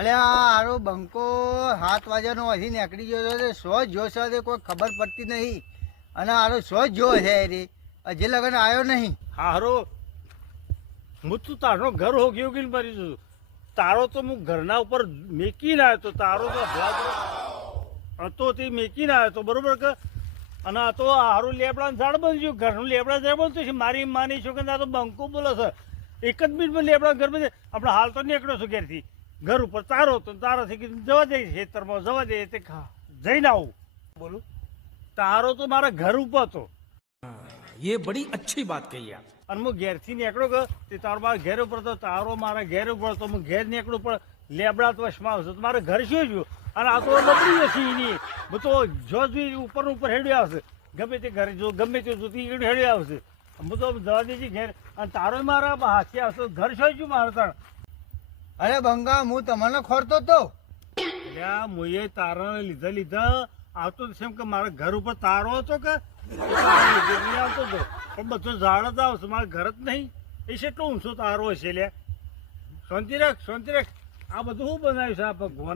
અરે આ હારો બંકો 7 વાગ્યાનો હજી નીકળી ગયો છે, સો જોશ કોઈ ખબર પડતી નહીં. અને હારો સો જો છે રે, હજી લગન આવ્યો નહીં. હારો હું તું તારો ઘર હો ગયો કે મરી જશું. તારો તો હું ઘરના ઉપર મેકીને આવ્યો તો તારો તો હતો તે મેકીને આવ્યો તો બરોબર કે. અને આ તો હારું લેબડાનું ઝાડ બની ગયું, ઘરનું લેબડા ઝાડ બનતું છે. મારી માની છોકરી આ તો બંકો બોલે છે. એક જ મિનિટમાં લેબડા ઘર બને. આપણે હાલ તો નીકળ્યો છું ઘેરથી, ઘર ઉપર તારો તો તારાથી કીધું જવા દે, ખેતરમાં જવા દે તે જઈને આવું. બોલું તારો તો મારા ઘર ઉપર હતો. ये बड़ी अच्छी बात कही आप. અને હું ઘેરથી નીકળ્યો કે તે તારો મારા ઘેર ઉપર તો તારો મારા ઘેર ઉપર તો હું ઘેર નીકળું પણ લેબડા તો વશમાં આવશે તો મારે ઘર શું જોયું. અને આ તો લપડી હશે એની. હું તો જો જોઈ ઉપર ઉપર હેડ્યો આવશે, ગમે તે ઘરે જો ગમે તે જોતી હેડ્યો આવશે. હું તો જવા દેજે ઘેર. અને તારો મારા હાથે આવશે, ઘર શું જોયું મારે તાર. અરે બંગા, હું તમને ખોરતો તો. એટલે આ મુએ તારાને લીધા આવતો એમ કે મારા ઘર ઉપર તારો હતો કે આવતો હતો. પણ બધો ઝાડ જ આવશે, મારા ઘર જ નહીં. એ કેટલો ઊંચો તારો હશે લે. શાંતિ રાખ શાંતિ રાખ. આ બધું શું બનાવ્યું છે આ ભગવાન.